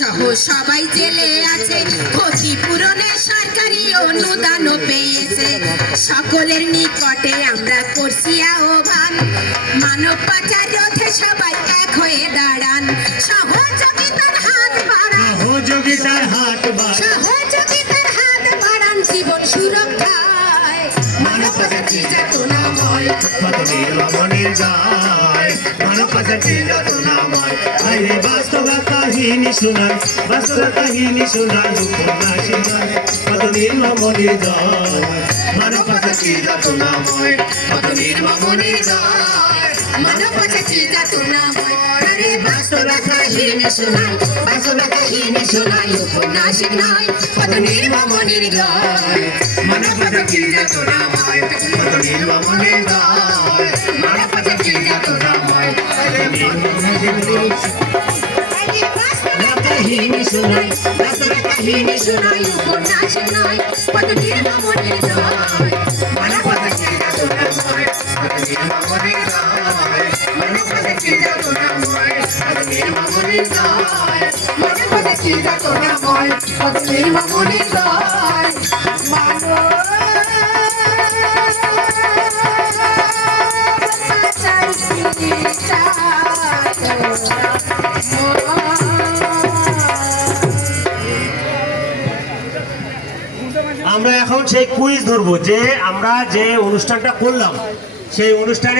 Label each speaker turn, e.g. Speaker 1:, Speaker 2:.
Speaker 1: সহ সবাই জেলে আছে। ক্ষতিপূরণে সরকারি অনুদানও পেয়েছে। সকলের নিকটে আমরা করছি আহ্বান। মানব পাচার রোধে সবাই এক হয়ে দাঁড়ান। সহযোগিতার হাত বাড়ান।
Speaker 2: সহযোগিতার হাত
Speaker 1: সহযোগিতার হাত বাড়ান। জীবন সুরক্ষায়। মানব পাচার চেতনাময়
Speaker 2: কত নির্মমনের যায় মানব পাচার চেতনাময় আইরে বাস্তব কাহিনী শোনান বাস্তব কাহিনী শোনান উপন্যাসী গান কত নির্মমনের যায় মানব পাচার চেতনাময় কত নির্মমনের যায়
Speaker 1: শোনাই বাস্তব কাহিনী শোনাই উপন্যাসিক নয় কত নির্মমনের গায়
Speaker 2: আমরা এখন সেই কুইজ ধরবো যে আমরা যে অনুষ্ঠানটা করলাম সেই অনুষ্ঠানে